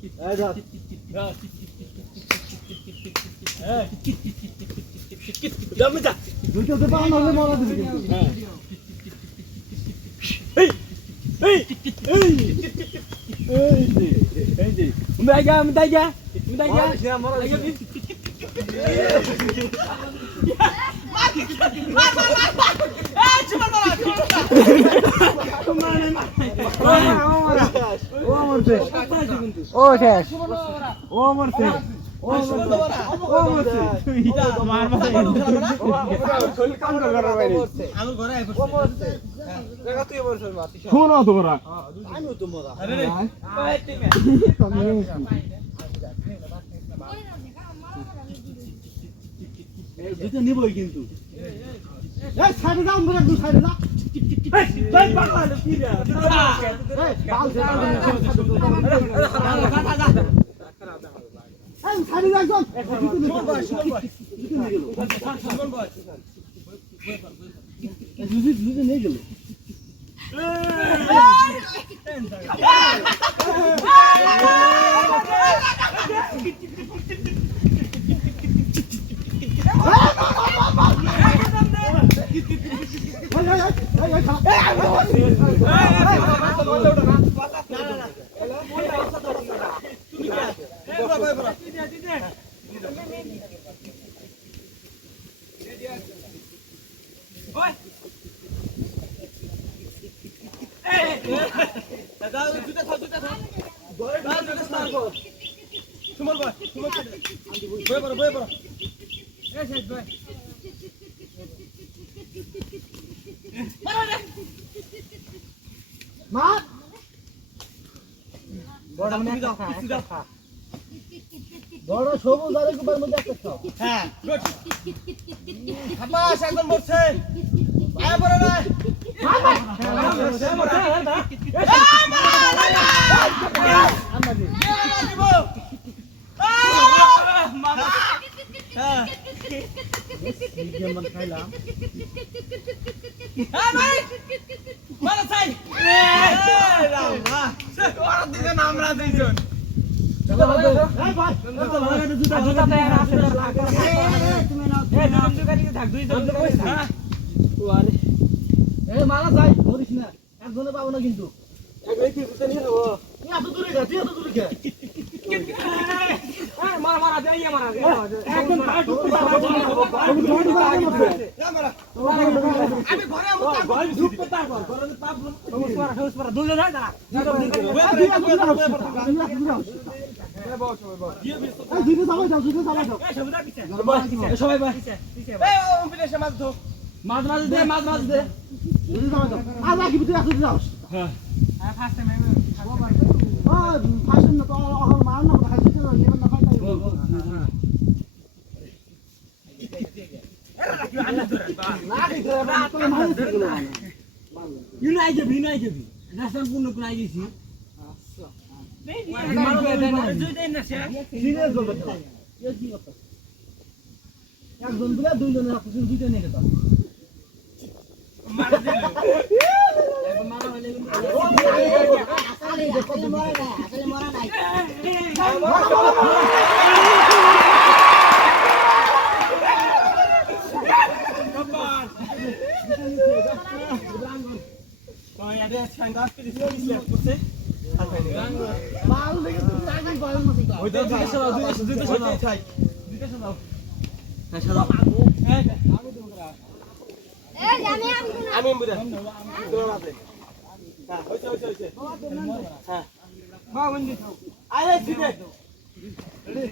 এই ধর জমে যা দুইটা তো পাও না হলে মারা দিবি কিন্তু এই এই এই এই যে উদাইগা মারা ও শেষ ও মরছে ও মরছে মার মাথায় শরীর কাম করার বাইরে আমার ঘরে আই ও মরছে জায়গা তুই বলছস মা শোনো তোমরা আমিও তো মজা আরে রে দুটো নিবই কিন্তু এই সাইডে যাও আমরা দুই সাইডে যা ভাই পাগলা কি রে এই বাল ছেড়ে এই সাইডে যা একদম দুটো নিয়ে গেল বড় সবুজ আর একবার মধ্যে একটা হ্যাঁ গুড খাবাস একদম মরছে আয় বড় না খাইলাম মারা যাই মরিস না একজনে পাবো না কিন্তু এত দূরে গা এত দূরে গা মাছ মাছ দে মাছ মাছ দে আজ আগে ভিতরে আসতে যাও ফার্স্ট টাইম না তো মার না খাইতে তো ইয়ে না খাইতে ইউনাই যাবি রাস্তা পূর্ণ প্রায় গেছি একজন বলে দুইজনের অপশন দুইটা নিয়ে যেতাম আমি বুঝা তোমার আছে হ্যাঁ হইছে হ্যাঁ মা বন্ধু আয় সিধে রেডি